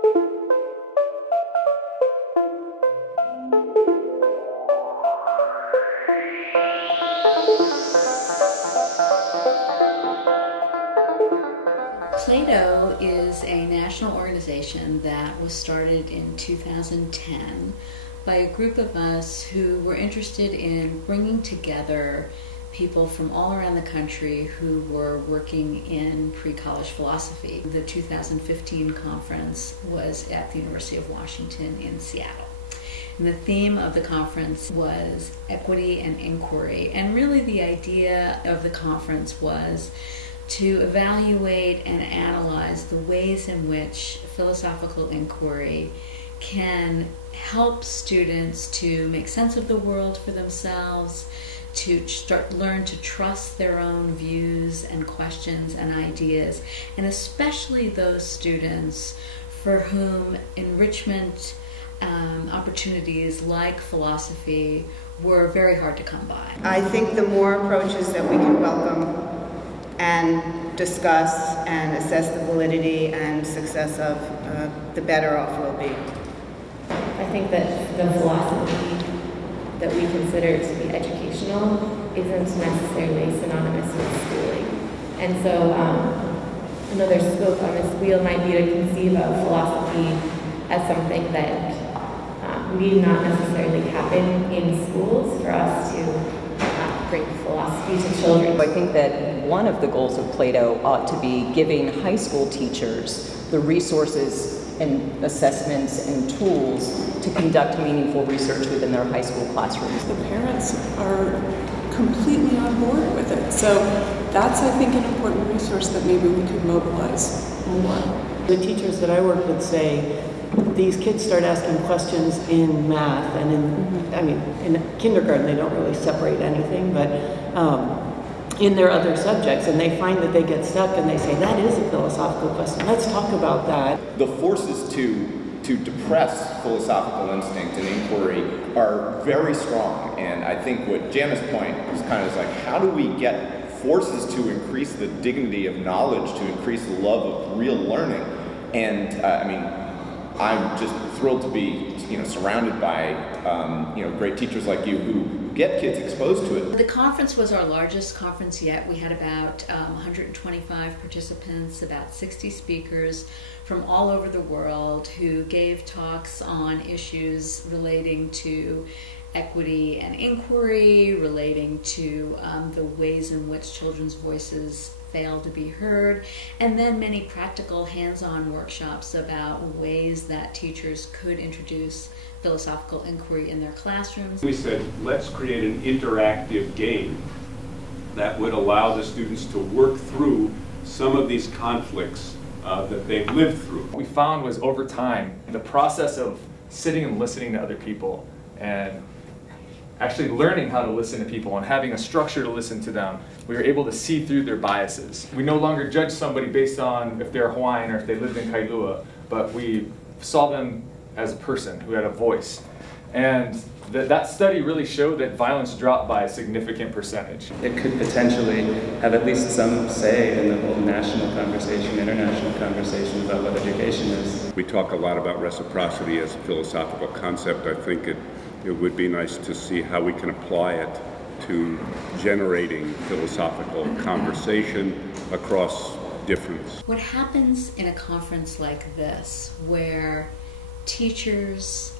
PLATO is a national organization that was started in 2010 by a group of us who were interested in bringing together people from all around the country who were working in pre-college philosophy. The 2015 conference was at the University of Washington in Seattle. And the theme of the conference was equity and inquiry, and really the idea of the conference was to evaluate and analyze the ways in which philosophical inquiry can help students to make sense of the world for themselves, to learn to trust their own views and questions and ideas, and especially those students for whom enrichment opportunities like philosophy were very hard to come by. I think the more approaches that we can welcome and discuss and assess the validity and success of, the better off we'll be. I think that the philosophy that we consider to be educational isn't necessarily synonymous with schooling. And so another scope on this wheel might be to conceive of philosophy as something that need not necessarily happen in schools for us to bring philosophy to children. I think that one of the goals of Plato ought to be giving high school teachers the resources and assessments and tools to conduct meaningful research within their high school classrooms. The parents are completely on board with it. So that's, I think, an important resource that maybe we could mobilize more. The teachers that I work with say these kids start asking questions in math and in kindergarten they don't really separate anything, but in their other subjects, and they find that they get stuck and they say, that is a philosophical question, let's talk about that. The forces to depress philosophical instinct and inquiry are very strong, and I think what Jana's point is kind of like, how do we get forces to increase the dignity of knowledge, to increase the love of real learning? And I'm just thrilled to be, surrounded by, great teachers like you who get kids exposed to it. The conference was our largest conference yet. We had about 125 participants, about 60 speakers from all over the world who gave talks on issues relating to equity and inquiry, relating to the ways in which children's voices fail to be heard, and then many practical hands-on workshops about ways that teachers could introduce philosophical inquiry in their classrooms. We said, let's create an interactive game that would allow the students to work through some of these conflicts that they've lived through. What we found was over time, the process of sitting and listening to other people and actually learning how to listen to people and having a structure to listen to them, we were able to see through their biases. We no longer judge somebody based on if they're Hawaiian or if they lived in Kailua, but we saw them as a person who had a voice. And that study really showed that violence dropped by a significant percentage. It could potentially have at least some say in the whole national conversation, international conversation about what education is. We talk a lot about reciprocity as a philosophical concept. I think it would be nice to see how we can apply it to generating philosophical conversation across difference. What happens in a conference like this, where teachers,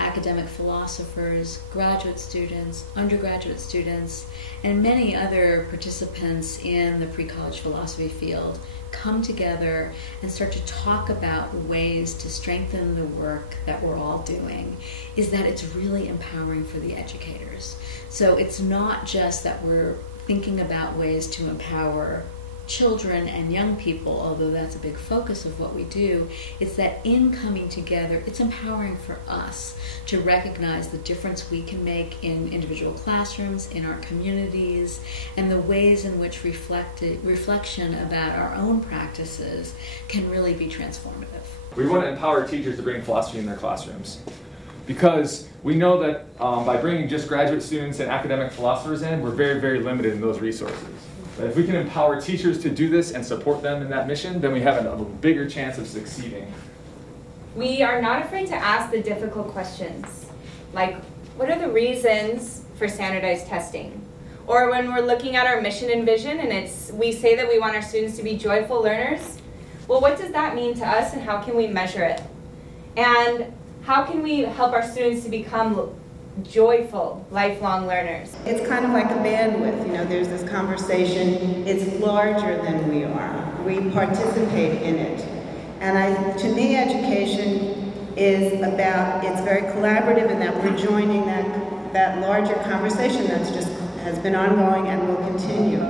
academic philosophers, graduate students, undergraduate students, and many other participants in the pre-college philosophy field come together and start to talk about ways to strengthen the work that we're all doing, is that it's really empowering for the educators. So it's not just that we're thinking about ways to empower children and young people, although that's a big focus of what we do. It's that in coming together, it's empowering for us to recognize the difference we can make in individual classrooms, in our communities, and the ways in which reflection about our own practices can really be transformative. We want to empower teachers to bring philosophy in their classrooms, because we know that by bringing just graduate students and academic philosophers in, we're very, very limited in those resources. But if we can empower teachers to do this and support them in that mission, then we have a bigger chance of succeeding. we are not afraid to ask the difficult questions, like what are the reasons for standardized testing? Or when we're looking at our mission and vision and we say that we want our students to be joyful learners, well, what does that mean to us and how can we measure it? And how can we help our students to become joyful, lifelong learners? It's kind of like a bandwidth, you know, there's this conversation, it's larger than we are. We participate in it. And to me, education is about, it's very collaborative in that we're joining that larger conversation that's just has been ongoing and will continue.